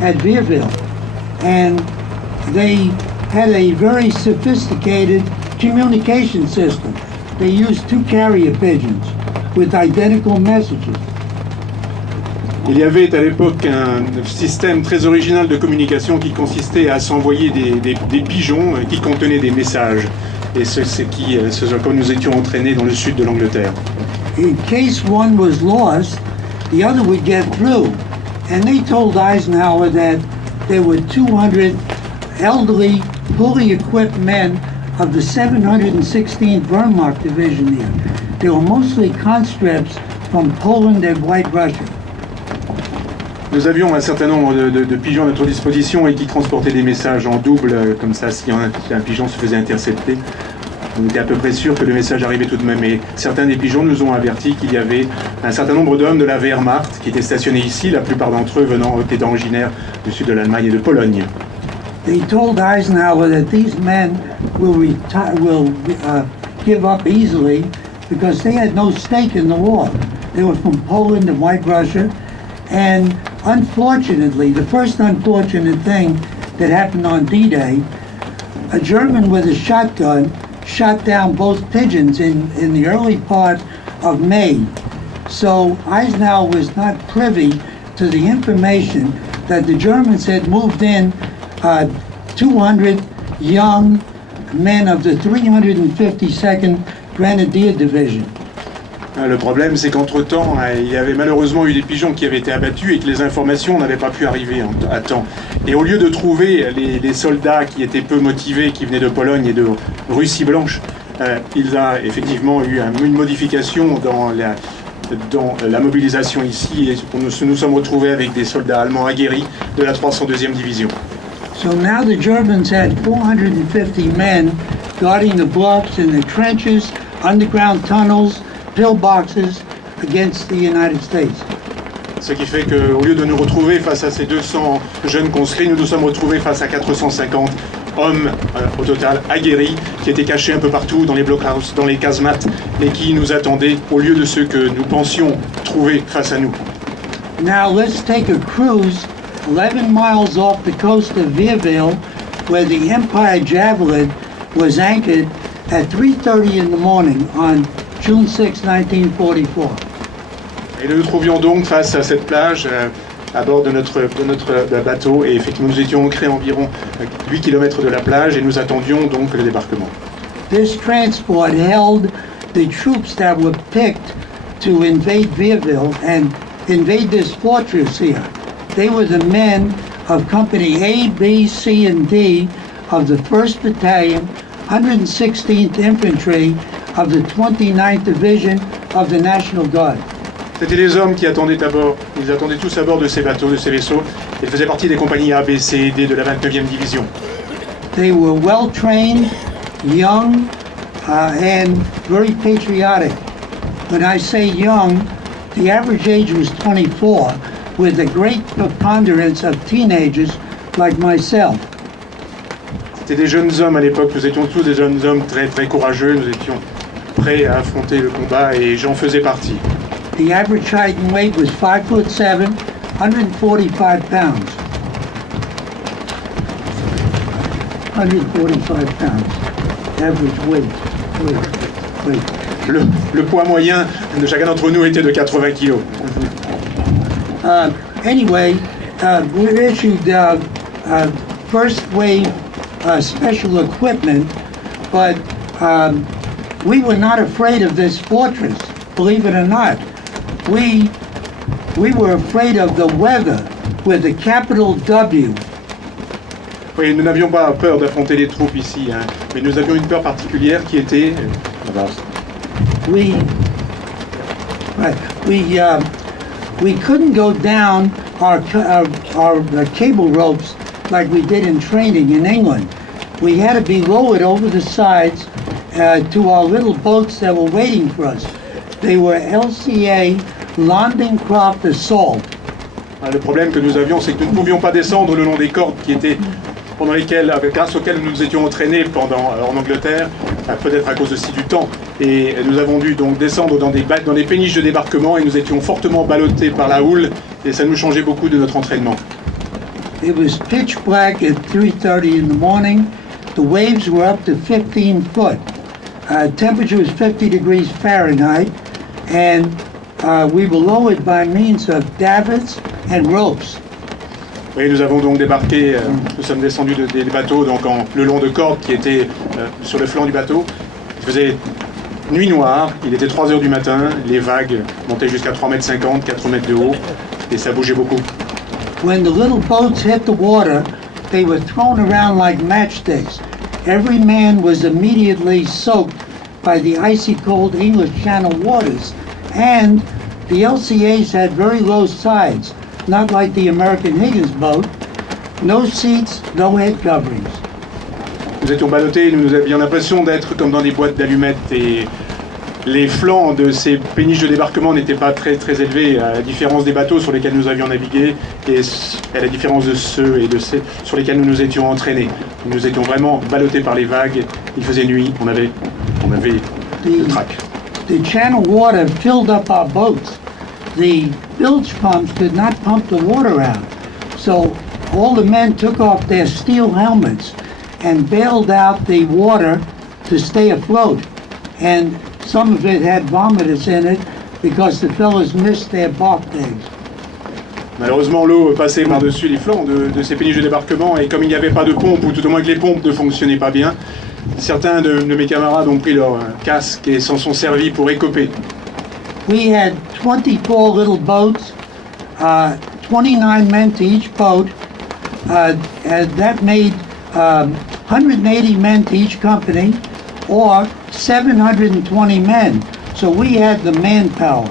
at Vierville. And they had a very sophisticated communication system. They used 2 carrier pigeons with identical messages. Il y avait à l'époque un système très original de communication qui consistait à s'envoyer des pigeons qui contenaient des messages. Et c'est ce que nous étions entraînés dans le sud de l'Angleterre. In case one was lost, the other would get through. And they told Eisenhower that there were 200 elderly, fully equipped men of the 716th Wehrmacht Division here. They were mostly conscripts from Poland and White Russia. Nous avions un certain nombre de pigeons à notre disposition et qui transportaient des messages en double, comme ça, si un pigeon se faisait intercepter. On était à peu près sûr que le message arrivait tout de même. Et certains des pigeons nous ont averti qu'il y avait un certain nombre d'hommes de la Wehrmacht qui étaient stationnés ici, la plupart d'entre eux étaient originaires du sud de l'Allemagne et de Pologne. They told Eisenhower that these men will give up easily because they had no stake in the war. They were from Poland and White Russia, and unfortunately, the first unfortunate thing that happened on D-Day, a German with a shotgun shot down both pigeons in the early part of May. So Eisenhower was not privy to the information that the Germans had moved in 200 young men of the 352nd Grenadier Division. Le problème, c'est qu'entre-temps, il y avait malheureusement eu des pigeons qui avaient été abattus et que les informations n'avaient pas pu arriver à temps. Et au lieu de trouver les soldats qui étaient peu motivés, qui venaient de Pologne et de Russie blanche, il y a effectivement eu une modification dans la mobilisation ici et nous sommes retrouvés avec des soldats allemands aguerris de la 302e division. So now the Germans had 450 men guarding the bluffs and the trenches, underground tunnels, pillboxes against the United States. Ce qui fait qu'au lieu de nous retrouver face à ces 200 jeunes conscrits, nous nous sommes retrouvés face à 450 hommes au total aguerris qui étaient cachés un peu partout dans les blockhouse, dans les casemates et qui nous attendaient au lieu de ceux que nous pensions trouver face à nous. Now let's take a cruise 11 miles off the coast of Vierville where the Empire Javelin was anchored at 3:30 in the morning on June 6, 1944. Et nous nous trouvions donc face à cette plage à bord de notre bateau et effectivement nous étions ancrés à environ 8 km de la plage et nous attendions donc le débarquement. This transport held the troops that were picked to invade Vierville and invade this fortress here. They were the men of Company A, B, C, and D of the 1st Battalion, 116th Infantry of the 29th Division of the National Guard. C'était les hommes qui attendaient à bord, ils attendaient tous à bord de ces bateaux, de ces vaisseaux. Ils faisaient partie des compagnies A, B, C et D de la 29e division. They were well trained, young, and very patriotic. When I say young, the average age was 24, with a great preponderance of teenagers like myself. C'était des jeunes hommes à l'époque, nous étions tous des jeunes hommes très très courageux, nous étions prêts à affronter le combat et j'en faisais partie. The average height and weight was 5'7", 145 pounds. 145 pounds, average weight. Le poids moyen de chacun d'entre nous était de 80 kilos. Anyway, we issued first wave special equipment, but we were not afraid of this fortress, believe it or not. We were afraid of the weather with a capital W. Oui, nous n'avions pas peur d'affronter les troupes ici, hein, mais nous avions une peur particulière qui était... We couldn't go down our cable ropes like we did in training in England. We had to be lowered over the sides to our little boats that were waiting for us. They were LCA Landing-Craft Assault. Le problème que nous avions, c'est que nous ne pouvions pas descendre le long des cordes qui étaient grâce auxquelles nous nous étions entraînés en Angleterre, peut-être à cause aussi du temps. Et nous avons dû donc descendre dans des péniches de débarquement et nous étions fortement ballottés par la houle et ça nous changeait beaucoup de notre entraînement. It was pitch black at 3:30 in the morning. The waves were up to 15 foot. Temperature was 50 degrees Fahrenheit, and we were lowered by means of davits and ropes. Oui, nous avons donc débarqué, nous sommes descendus des bateaux donc le long de cordes qui étaient sur le flanc du bateau. Il faisait nuit noire, il était 3 heures du matin, les vagues montaient jusqu'à 3,50 m, 4 mètres de haut, et ça bougeait beaucoup. When the little boats hit the water, they were thrown around like matchsticks. Every man was immediately soaked by the icy cold English Channel waters, and the LCAs had very low sides, not like the American Higgins boat. No seats, no head coverings. Nous étions ballottés, nous avions l'impression d'être comme dans des boîtes d'allumettes, et les flancs de ces péniches de débarquement n'étaient pas très élevés, à la différence des bateaux sur lesquels nous avions navigué et à la différence de ceux sur lesquels nous nous étions entraînés. Nous étions vraiment ballottés par les vagues, il faisait nuit, on avait le trac. The channel water filled up our boats. The bilge pumps could not pump the water out. So all the men took off their steel helmets and bailed out the water to stay afloat. And some of it had vomitants in it because the fellows missed their bark days. Malheureusement, l'eau passait par-dessus les flancs de ces péniches de débarquement, et comme il n'y avait pas de pompe, ou tout au moins que les pompes ne fonctionnaient pas bien, certains de mes camarades ont pris leur casque et s'en sont servis pour écoper. We had 24 little boats, 29 men to each boat, and that made 180 men to each company, or 720 men. So we had the manpower.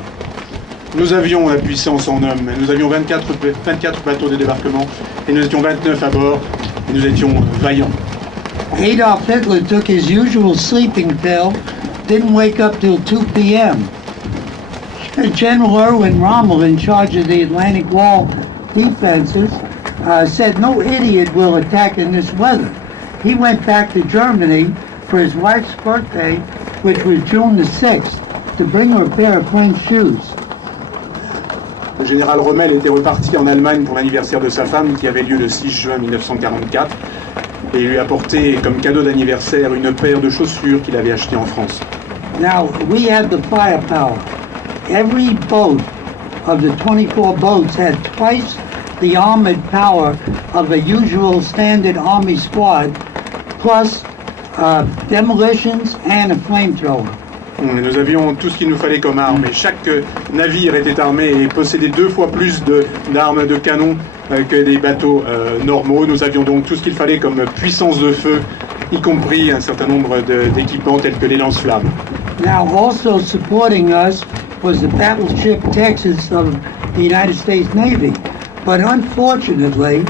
Nous avions la puissance en hommes, nous avions 24 bateaux de débarquement, et nous étions 29 à bord, et nous étions vaillants. Adolf Hitler took his usual sleeping pill, didn't wake up till 2 p.m. General Erwin Rommel, in charge of the Atlantic Wall defenses, said no idiot will attack in this weather. He went back to Germany for his wife's birthday, which was June the 6th, to bring her a pair of French shoes. Le général Rommel était reparti en Allemagne pour l'anniversaire de sa femme, qui avait lieu le 6 juin 1944, et lui apporté comme cadeau d'anniversaire une paire de chaussures qu'il avait achetées en France. Now, we had the firepower. Every boat of the 24 boats had twice the armored power of a usual standard Army squad, plus demolitions and a flamethrower. Nous avions tout ce qu'il nous fallait comme armes, et chaque navire était armé et possédait 2 fois plus d'armes de canon que des bateaux normaux. Nous avions donc tout ce qu'il fallait comme puissance de feu, y compris un certain nombre d'équipements tels que les lance-flammes. Now, also supporting us was the battleship Texas of the United States Navy. But unfortunately,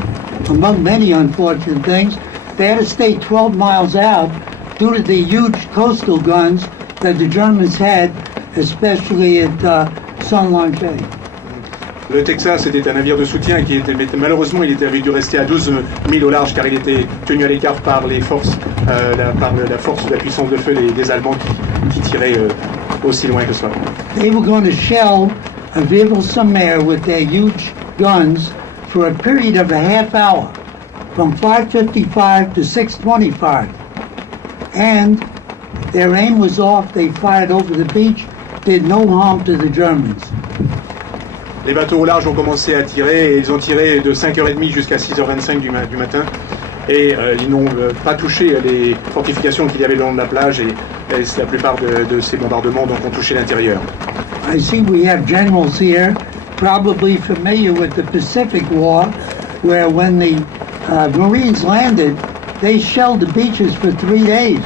among many unfortunate things, they had to stay 12 miles out due to the huge coastal guns that the Germans had, especially at San Lange. Le Texas était un navire de soutien qui était, malheureusement, il avait dû rester à 12 milles au large car il était tenu à l'écart par les forces, par la force de la puissance de feu des Allemands qui tiraient aussi loin que cela. They were going to shell a Vival Sommer with their huge guns for a period of a half hour, from 5:55 to 6:25. And their aim was off, they fired over the beach, did no harm to the Germans. Les bateaux au large ont commencé à tirer, et ils ont tiré de 5h30 jusqu'à 6h25 du matin, et ils n'ont pas touché les fortifications qu'il y avait le long de la plage, et la plupart de ces bombardements donc, ont touché l'intérieur. I see we have generals here, probably familiar with the Pacific War, where when the Marines landed, they shelled the beaches for 3 days.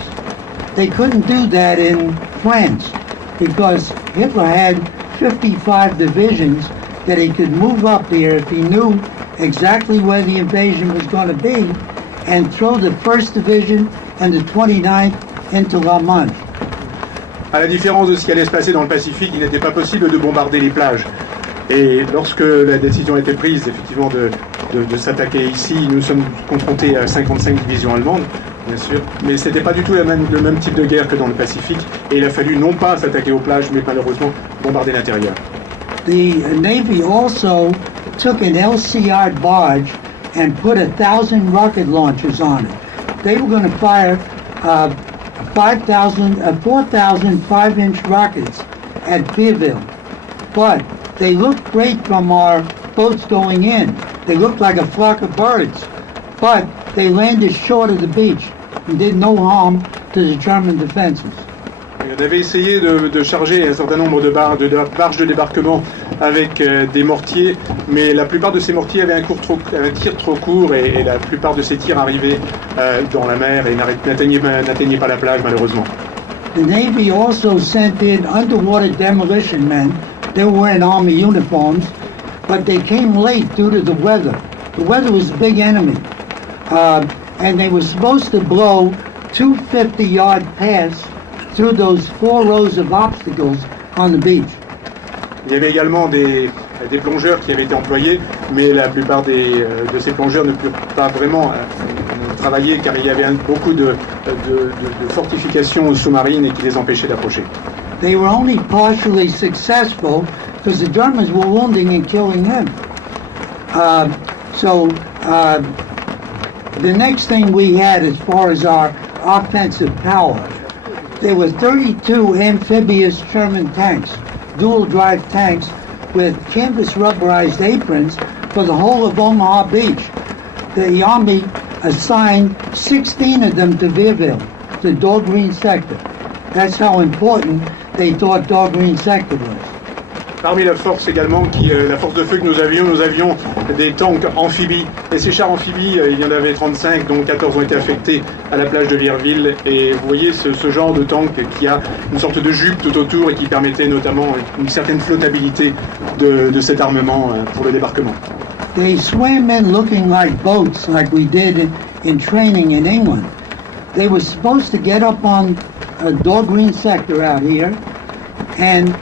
They couldn't do that in France because Hitler had 55 divisions that he could move up here if he knew exactly where the invasion was going to be and throw the 1st Division and the 29th into La Manche. À la différence de ce qui allait se passer dans le Pacifique, il n'était pas possible de bombarder les plages. Et lorsque la décision a été prise, effectivement, de s'attaquer ici, nous sommes confrontés à 55 divisions allemandes, bien sûr, mais ce n'était pas du tout le même type de guerre que dans le Pacifique, et il a fallu non pas s'attaquer aux plages, mais malheureusement bombarder l'intérieur. The Navy also took an LCR barge and put 1,000 rocket launchers on it. They were going to fire 4,000 5-inch rockets at Beerville. But they looked great from our boats going in. They looked like a flock of birds. But they landed short of the beach and did no harm to the German defenses. On avait essayé de charger un certain nombre de barges de débarquement avec des mortiers, mais la plupart de ces mortiers avaient un tir trop court et la plupart de ces tirs arrivaient dans la mer et n'atteignaient pas la plage malheureusement. The Navy also sent in underwater demolition men. They were wearing Army uniforms, but they came late due to the weather. The weather was a big enemy. And they were supposed to blow 250-yard paths through those 4 rows of obstacles on the beach. Il y avait également des plongeurs qui avaient été employés, mais la plupart de ces plongeurs ne purent pas vraiment travailler car il y avait beaucoup de fortifications sous-marines et qui les empêchaient d'approcher. They were only partially successful because the Germans were wounding and killing them. The next thing we had as far as our offensive power, there were 32 amphibious Sherman tanks, dual-drive tanks with canvas rubberized aprons for the whole of Omaha Beach. The Army assigned 16 of them to Beerville, the Dog Green sector. That's how important they thought Dog Green sector was. Parmi la force également, la force de feu que nous avions des tanks amphibies. Et ces chars amphibies, il y en avait 35, dont 14 ont été affectés à la plage de Vierville. Et vous voyez ce genre de tank qui a une sorte de jupe tout autour et qui permettait notamment une certaine flottabilité de cet armement pour le débarquement. They swam in looking like boats, like we did in training in England. They were supposed to get up on a Dog Green sector out here and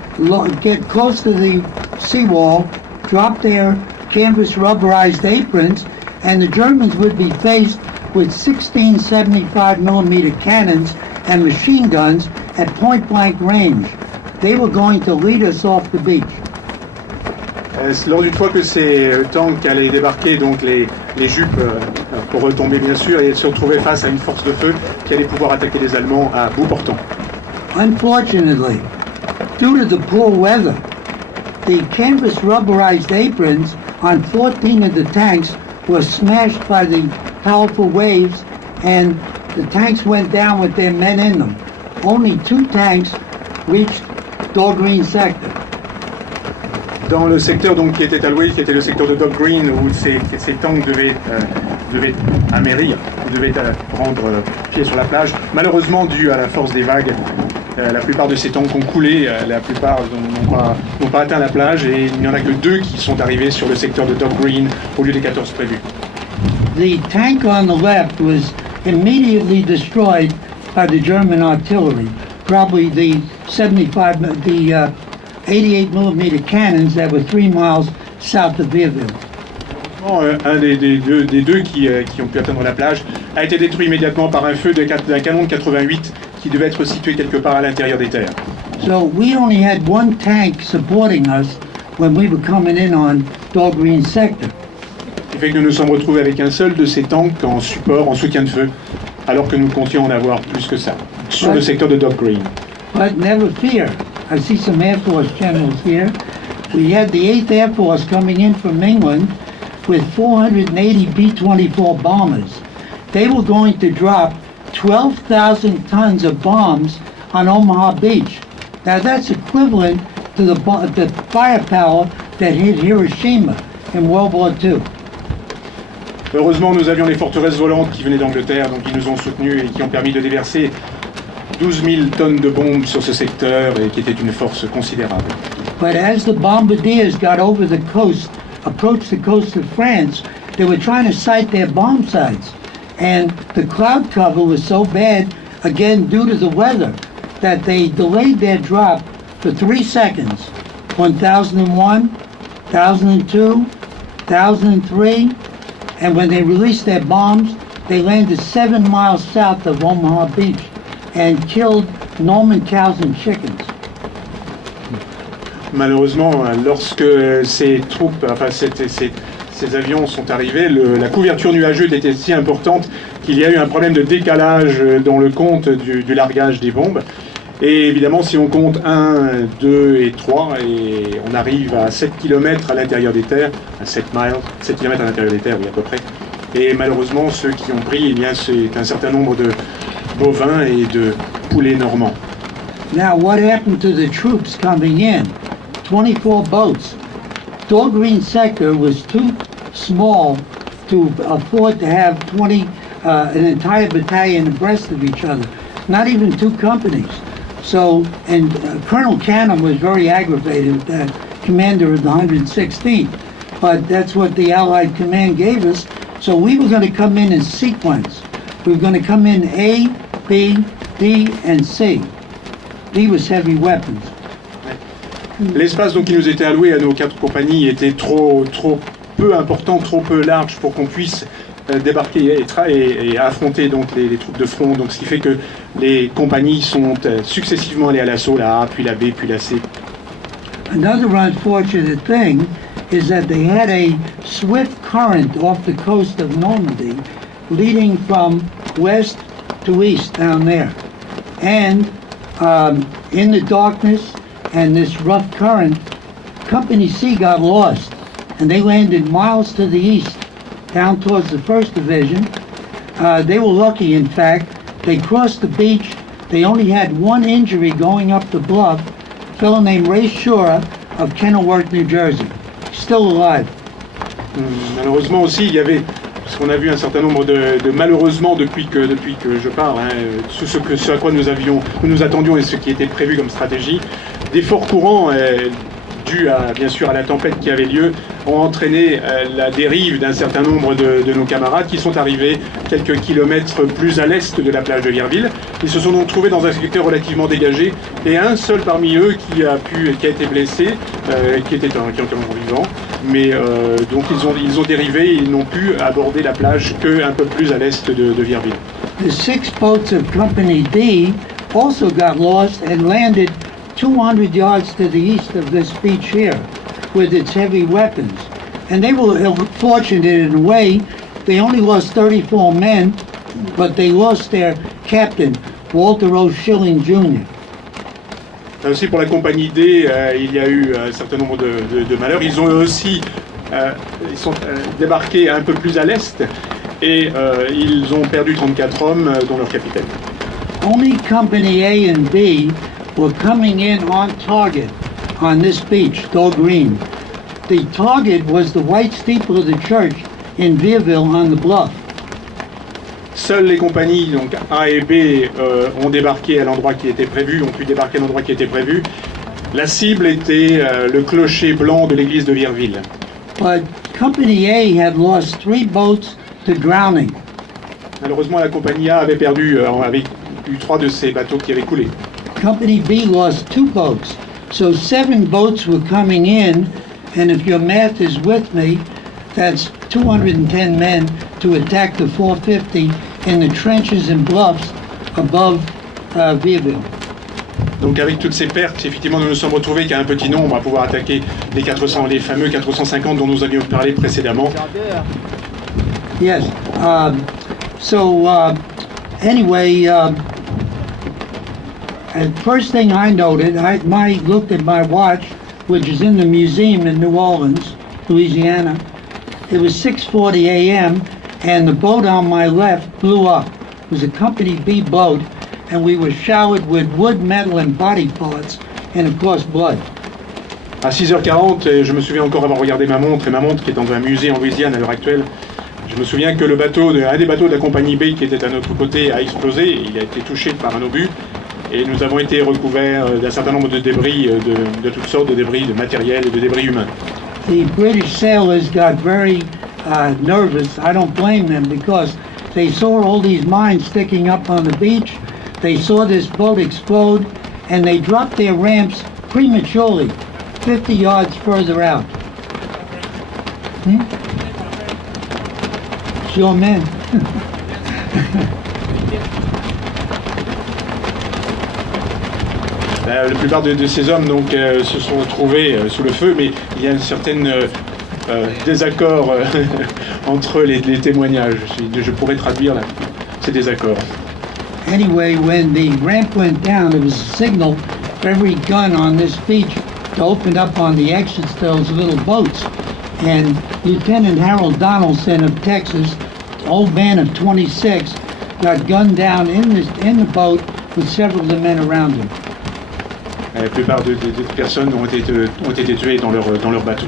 get close to the seawall, drop their canvas rubberized aprons, and the Germans would be faced with 16 75mm cannons and machine guns at point-blank range. They were going to lead us off the beach. Lors d'une fois que ces tanks allaient débarquer, donc les jupes pour retomber bien sûr, et se retrouver face à une force de feu qui allait pouvoir attaquer les Allemands à bout portant. Unfortunately, due to the poor weather, the canvas rubberized aprons on 14 of the tanks were smashed by the powerful waves, and the tanks went down with their men in them. Only 2 tanks reached Dog Green sector. Dans le secteur donc, qui était alloué, qui était le secteur de Dog Green, où ces tanks devaient amérir, devaient prendre pied sur la plage, malheureusement dû à la force des vagues, la plupart de ces tanks ont coulé, la plupart n'ont pas atteint la plage, et il n'y en a que 2 qui sont arrivés sur le secteur de Dog Green au lieu des 14 prévus. The tank on the left was immediately destroyed by the German artillery, probably the 88mm cannons that were 3 miles south of Beerville. Un des deux qui ont pu atteindre la plage a été détruit immédiatement par un feu d'un canon de 88 qui devait être situé quelque part à l'intérieur des terres. So we only had 1 tank supporting us when we were coming in on Dog Green sector. Ce qui fait que nous nous sommes retrouvés avec un seul de ces tanks en support, en soutien de feu, alors que nous comptions en avoir plus que ça, sur le secteur de Dog Green. But never fear. I see some Air Force generals here. We had the 8th Air Force coming in from England with 480 B-24 bombers. They were going to drop 12,000 tons of bombs on Omaha Beach. Now that's equivalent to the firepower that hit Hiroshima in World War II. Heureusement, nous avions les forteresses volantes qui venaient d'Angleterre, donc ils nous ont soutenus et qui ont permis de déverser 12 000 tonnes de bombes sur ce secteur et qui était une force considérable. But as the bombardiers got over the coast, approached the coast of France, they were trying to sight their bomb sites. And the cloud cover was so bad, again due to the weather, that they delayed their drop for 3 seconds. 1001, 1002, 1003, and when they released their bombs, they landed 7 miles south of Omaha Beach and killed Norman cows and chickens. Malheureusement, lorsque ces troupes, ces avions sont arrivés, la couverture nuageuse était si importante qu'il y a eu un problème de décalage dans le compte du largage des bombes. Et évidemment, si on compte 1, 2 et 3, et on arrive à 7 km à l'intérieur des terres, à 7 miles, 7 km à l'intérieur des terres, oui, à peu près. Et malheureusement, ceux qui ont pris, eh bien, c'est un certain nombre de bovins et de poulets normands. Now, what happened to the troops coming in? 24 boats. Dog Green sector was too small to afford to have an entire battalion abreast of each other, not even two companies. So, and Colonel Canham was very aggravated, the commander of the 116th, but that's what the Allied command gave us. So we were going to come in sequence. We were going to come in A, B, D, and C. D was heavy weapons. L'espace donc qui nous était alloué à nos 4 compagnies était trop peu important, trop peu large pour qu'on puisse débarquer et affronter donc les troupes de front. Donc ce qui fait que les compagnies sont successivement allées à l'assaut, la A, puis la B, puis la C. Another unfortunate thing is that they had a swift current off the coast of Normandy leading from west to east down there. And in the darkness and this rough current, Company C got lost and they landed miles to the east down towards the 1st Division. They were lucky, in fact. They crossed the beach. They only had one injury going up the bluff, a fellow named Ray Shura of Kenilworth, New Jersey. Still alive. Malheureusement aussi, il y avait, parce qu'on a vu un certain nombre de malheureusement depuis que je parle, ce à quoi nous attendions et ce qui était prévu comme stratégie, des forts courants dus bien sûr à la tempête qui avait lieu, ont entraîné la dérive d'un certain nombre de nos camarades qui sont arrivés quelques kilomètres plus à l'est de la plage de Vierville. Ils se sont donc trouvés dans un secteur relativement dégagé et un seul parmi eux qui a été blessé, qui était encore vivant, mais donc ils ont dérivé et ils n'ont pu aborder la plage qu'un peu plus à l'est de Vierville. The 6 boats of Company D also got lost and landed 200 yards to the east of this beach here with its heavy weapons. And they were fortunate in a way. They only lost 34 men, but they lost their captain, Walter O. Schilling Jr. Là aussi pour la compagnie D, il y a eu un certain nombre de malheurs. Ils ont aussi ils sont débarqués un peu plus à l'est et ils ont perdu 34 hommes, dont leur capitaine. Only Company A and B were coming in on target on this beach, Dog Green. The target was the white steeple of the church in Vierville on the bluff. Seules les compagnies donc A et B ont débarqué à l'endroit qui était prévu, ont pu débarquer à l'endroit qui était prévu. La cible était le clocher blanc de l'église de Vierville. But Company A had lost 3 boats to drowning. Malheureusement, la compagnie A avait avait eu 3 de ses bateaux qui avaient coulé. Company B lost 2 boats. So 7 boats were coming in, and if your math is with me, that's 210 men to attack the 450 in the trenches and bluffs above Vierville. Donc avec toutes ces pertes, effectivement, nous nous sommes retrouvés qu'à un petit nombre à pouvoir attaquer les fameux 450 dont nous avions parlé précédemment. Yes. Anyway, first thing I noted, I looked at my watch, which is in the museum in New Orleans, Louisiana. It was 6:40 a.m. and the boat on my left blew up. It was a Company B boat, and we were showered with wood, metal, and body parts, and of course blood. À 6h40, je me souviens encore avoir regardé ma montre, et ma montre qui est dans un musée en Louisiane à l'heure actuelle. Je me souviens que un des bateaux de la compagnie B qui était à notre côté a explosé, il a été touché par un obus, et nous avons été recouverts d'un certain nombre de débris, de toutes sortes de débris, de matériel et de débris humains. The British sailors got very nervous. I don't blame them because they saw all these mines sticking up on the beach. They saw this boat explode and they dropped their ramps prematurely, 50 yards further out. Sure, men. La plupart de ces hommes donc, se sont retrouvés sous le feu, mais il y a une certaine désaccord entre les témoignages. Je pourrais traduire là, ces désaccords. Anyway, when the ramp went down, it was a signal for every gun on this beach to open up on the exits to those little boats. And Lieutenant Harold Donaldson of Texas, old man of 26, got gunned down in the boat with several of the men around him. La plupart des personnes ont été tuées dans leur bateau.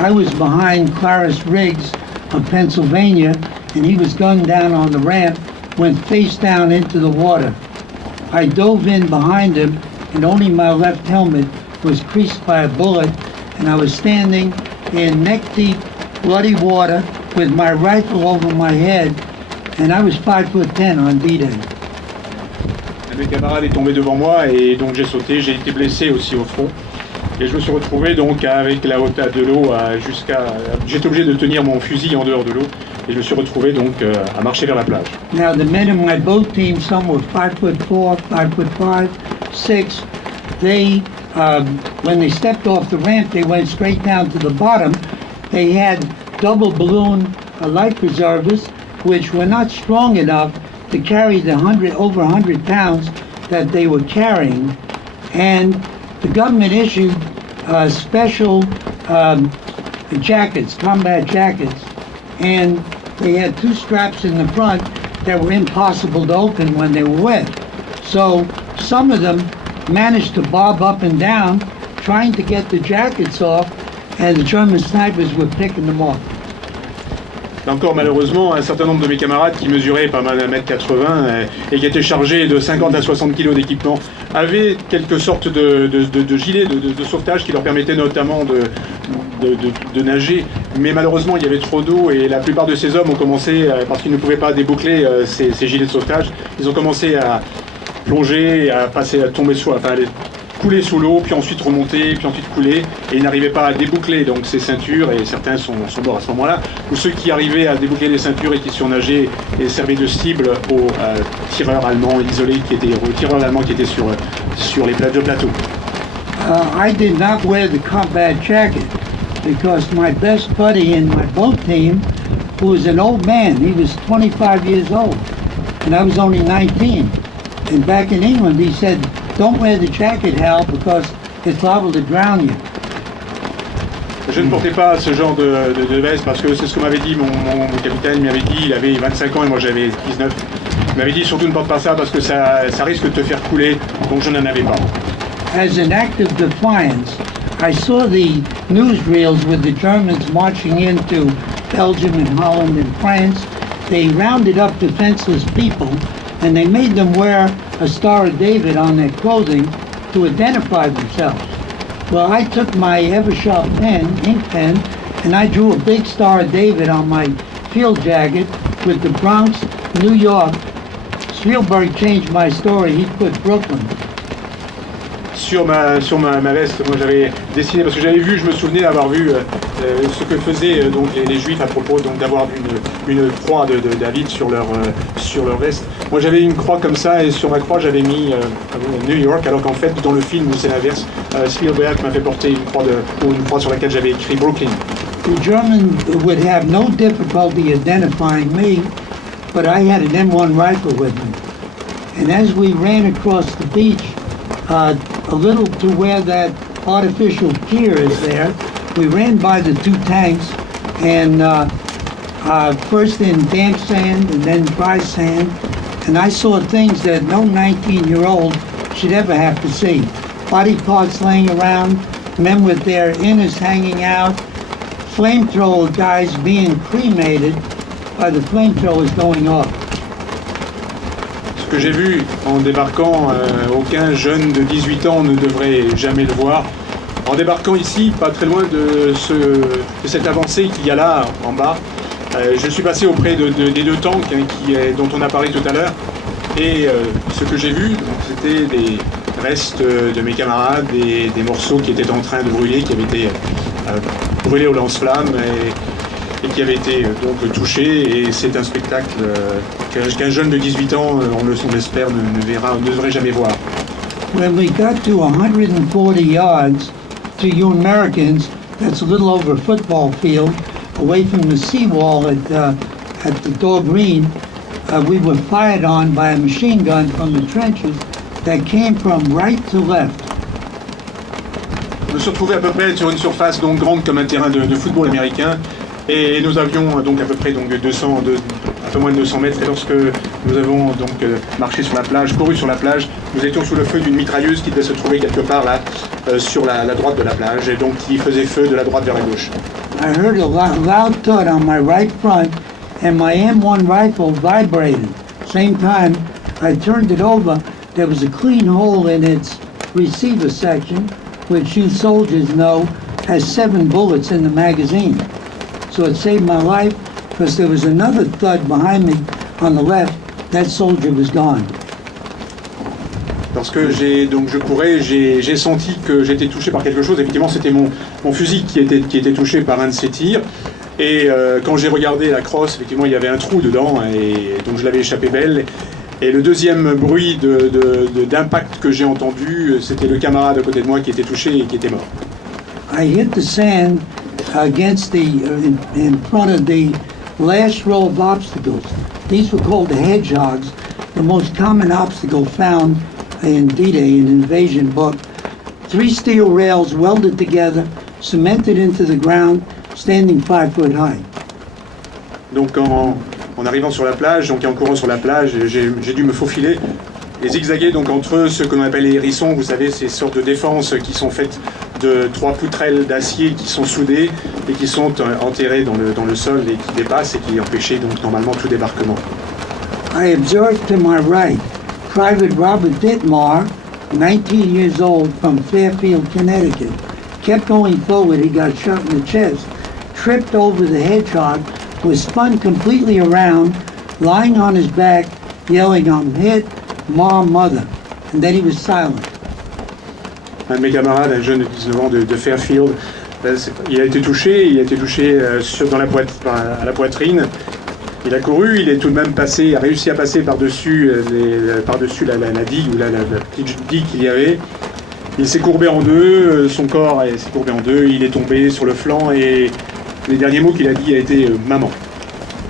I was behind Clarence Riggs of Pennsylvania, and he was gunned down on the ramp, went face down into the water. I dove in behind him, and only my left helmet was creased by a bullet, and I was standing in neck-deep, bloody water with my rifle over my head, and I was 5'10" on D-Day. Un de mes camarades est tombé devant moi et donc j'ai sauté, j'ai été blessé aussi au front. Et je me suis retrouvé donc avec la hauteur de l'eau j'étais obligé de tenir mon fusil en dehors de l'eau et je me suis retrouvé donc à marcher vers la plage. Now the men in my boat team, some were 5'4", 5'5", 6. They, when they stepped off the ramp, they went straight down to the bottom. They had double balloon life preservers, which were not strong enough to carry the over 100 pounds that they were carrying, and the government issued special jackets, combat jackets, and they had two straps in the front that were impossible to open when they were wet. So some of them managed to bob up and down trying to get the jackets off, and the German snipers were picking them off. Là encore, malheureusement, un certain nombre de mes camarades qui mesuraient pas mal 1m80 et qui étaient chargés de 50 à 60 kg d'équipement avaient quelque sorte de gilet de sauvetage qui leur permettait notamment de nager. Mais malheureusement, il y avait trop d'eau et la plupart de ces hommes ont commencé, parce qu'ils ne pouvaient pas déboucler ces gilets de sauvetage, ils ont commencé à plonger, à tomber couler sous l'eau, puis ensuite remonter, puis ensuite couler, et ils n'arrivaient pas à déboucler donc ces ceintures, et certains sont morts à ce moment-là, ou ceux qui arrivaient à déboucler les ceintures et qui surnageaient et servaient de cible aux tireurs allemands isolés qui étaient sur les plages de plateau. I did not wear the combat jacket because my best buddy in my boat team, who was an old man, he was 25 years old, and I was only 19. And back in England, he said, "Don't wear the jacket, Hal, because it's liable to drown you." Je ne portais pas ce genre de veste parce que c'est ce que m'avait dit mon capitaine. Il m'avait dit, il avait 25 ans et moi j'avais 19. Il m'avait dit surtout ne porte pas ça parce que ça risque de te faire couler, donc je n'en avais pas. As an act of defiance, I saw the newsreels with the Germans marching into Belgium and Holland and France. They rounded up defenseless people and they made them wear a Star of David on their clothing to identify themselves. Well, I took my Eversharp pen, ink pen, and I drew a big Star of David on my field jacket with the Bronx, New York. Spielberg changed my story. He put Brooklyn. Sur ma veste, moi j'avais dessiné, parce que j'avais vu, je me souvenais d'avoir vu ce que faisaient donc les Juifs à propos donc d'avoir une croix de David sur leur veste. Moi j'avais une croix comme ça et sur ma croix j'avais mis New York, alors qu'en fait dans le film c'est l'inverse. Spielberg m'a fait porter une croix sur laquelle j'avais écrit Brooklyn. The German would have no difficulty identifying me, but I had an M1 rifle with me. And as we ran across the beach, a little to where that artificial pier is there, we ran by the two tanks, and first in damp sand and then dry sand, and I saw things that no 19-year-old should ever have to see. Body parts laying around, men with their innards hanging out, flamethrower guys being cremated by the flamethrowers going off. Ce que j'ai vu en débarquant, aucun jeune de 18 ans ne devrait jamais le voir. En débarquant ici, pas très loin de cette avancée qu'il y a là en bas, je suis passé auprès des deux tanks dont on a parlé tout à l'heure. Et ce que j'ai vu, c'était des restes de mes camarades, des morceaux qui étaient en train de brûler, qui avaient été brûlés au lance-flammes et qui avaient été donc touchés. Et c'est un spectacle qu'un jeune de 18 ans, on l'espère, ne devrait jamais voir. When we got to 140 yards to you Americans, that's a little over a football field, away from the seawall at the Door Green. We were fired on by a machine gun from the trenches that came from right to left. On se retrouvait à peu près sur une surface donc grande comme un terrain de football américain, et nous avions donc à peu près donc un peu moins de 200 mètres, et lorsque nous avons donc marché sur la plage, couru sur la plage, nous étions sous le feu d'une mitrailleuse qui devait se trouver quelque part là sur la droite de la plage, et donc qui faisait feu de la droite vers la gauche. I heard a loud thud on my right front, and my M1 rifle vibrated. Same time, I turned it over. There was a clean hole in its receiver section, which you soldiers know has 7 bullets in the magazine. So it saved my life because there was another thud behind me on the left. That soldier was gone. Lorsque je courais, j'ai senti que j'étais touché par quelque chose. Effectivement, c'était mon fusil qui était touché par un de ces tirs. Et quand j'ai regardé la crosse, effectivement, il y avait un trou dedans, et donc je l'avais échappé belle. Et le deuxième bruit d'impact que j'ai entendu, c'était le camarade à côté de moi qui était touché et qui était mort. I hit the sand against in front of the last row of obstacles. These were called the hedgehogs, the most common obstacle found in D-Day, an invasion book. 3 steel rails welded together, cemented into the ground, standing 5 foot high. Donc en arrivant sur la plage, donc en courant sur la plage, j'ai dû me faufiler et zigzaguer donc entre ce que l'on appelle les hérissons, vous savez, ces sortes de défenses qui sont faites de 3 poutrelles d'acier qui sont soudées et qui sont enterrées dans le sol et qui dépassent et qui empêchaient donc normalement tout débarquement. I observed to my right Private Robert Ditmar, 19 years old, from Fairfield, Connecticut. Kept going forward, he got shot in the chest, tripped over the hedgehog, was spun completely around, lying on his back, yelling, "I'm hit, Mom, Mother," and then he was silent. Un de mes camarades, un jeune de 19 ans de Fairfield, il a été touché à la poitrine. Il a couru, il est tout de même a réussi à passer par-dessus la digue, ou la petite digue qu'il y avait. Il s'est courbé en deux, son corps s'est courbé en deux, il est tombé sur le flanc, et les derniers mots qu'il a dit a été « maman ».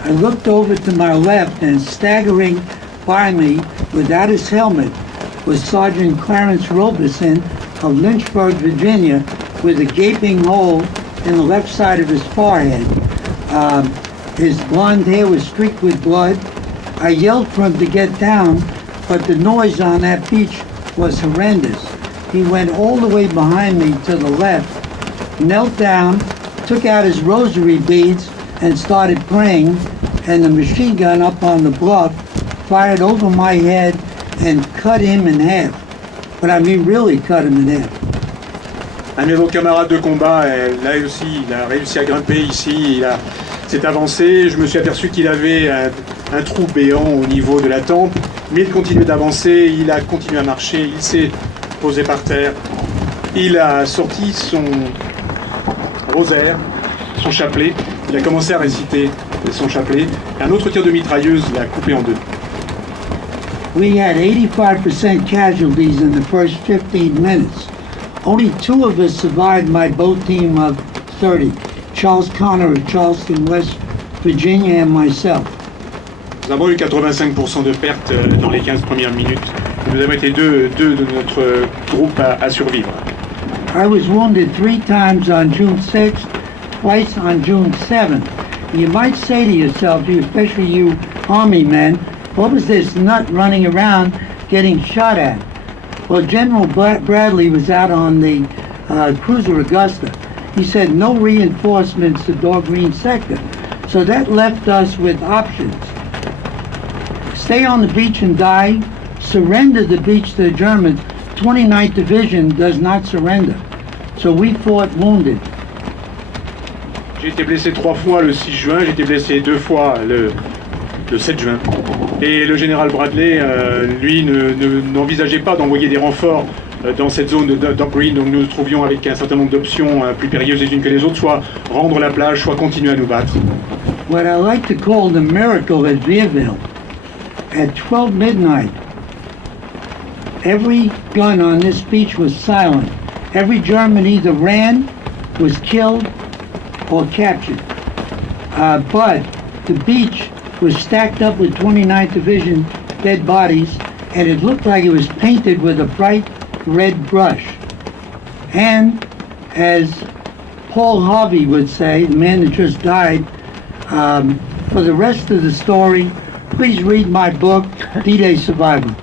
I looked over to my left, and staggering by me without his helmet was Sergeant Clarence Robeson of Lynchburg, Virginia, with a gaping hole in the left side of his forehead. His blonde hair was streaked with blood. I yelled for him to get down, but the noise on that beach was horrendous. He went all the way behind me to the left, knelt down, took out his rosary beads, and started praying, and the machine gun up on the bluff fired over my head and cut him in half. But I mean really cut him in half. Un de mes camarades de combat, là aussi, il a réussi à grimper ici, s'est avancé. Je me suis aperçu qu'il avait un trou béant au niveau de la tempe, mais il continuait d'avancer, il a continué à marcher, il s'est posé par terre, il a sorti son rosaire, son chapelet, il a commencé à réciter son chapelet. Un autre tir de mitrailleuse l'a coupé en deux. We had 85% casualties in the first 15 minutes. Only 2 of us survived my boat team of 30, Charles Connor of Charleston, West Virginia, and myself. Nous avons eu 85% de pertes dans les 15 premières minutes. Nous avons été deux de notre groupe à survivre. I was wounded 3 times on June 6th, twice on June 7th. You might say to yourself, especially you Army men, what was this nut running around getting shot at? Well, General Bradley was out on the cruiser Augusta. He said no reinforcements to Door Green sector. So that left us with options. Stay on the beach and die, surrender the beach to the Germans. 29th Division does not surrender. So we fought wounded. J'ai été blessé 3 fois le 6 juin, j'ai été blessé 2 fois le 7 juin. Et le général Bradley, lui, n'envisageait pas d'envoyer des renforts dans cette zone de Door Green. Donc nous nous trouvions avec un certain nombre d'options plus périlleuses les unes que les autres, soit rendre la plage, soit continuer à nous battre. What I like to call the miracle at Vierville, at 12 midnight, every gun on this beach was silent. Every German either ran was killed or captured. But the beach was stacked up with 29th Division dead bodies, and it looked like it was painted with a bright red brush. And as Paul Harvey would say, the man that just died, for the rest of the story, please read my book, D-Day Survival.